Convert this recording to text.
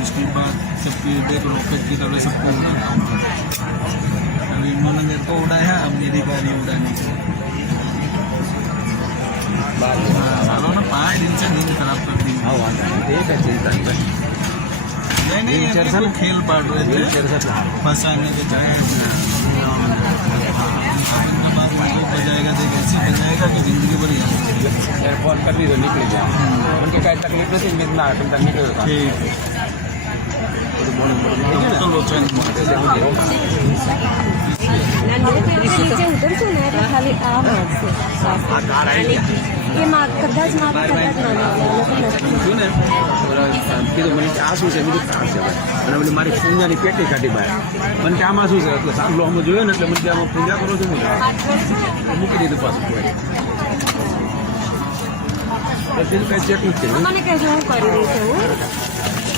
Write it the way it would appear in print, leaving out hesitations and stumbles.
उसके बाद सबकी देख रॉकेट की तरह सबको उड़ाता हूँ। अभी इन्होंने मेरे को उड़ाया, अब मेरी गाड़ी उड़ाने की। सालों ने 5 दिन से नींद खराब कर दी। नहीं ये तो खेल पाट रहे थे फंसाने के चाहे बजाएगा देख ऐसी बजाएगा कि जिंदगी भर याद फोन कर दी तो निकल जाए उनके काही तकलीफ नहीं मिलना तुम निकल ठीक तो लोचन नीचे उतरतो ना એટલે ખાલી આ મારશે એ માં કદાચ મારે કદાચ ના ને કીધું મને આ શું છે બીજું કામ છે અને મને મારી પૂંજાની પેટી કાઢી બહાર મને કે આમાં શું છે એટલે સાંભળો અમે જોયો ને એટલે મને કે આમાં પૂજા કરો છો મૂકી દીધું પાછું બીજું કઈ ચેક નથી મને કહેજો હું કરી દઈશ હું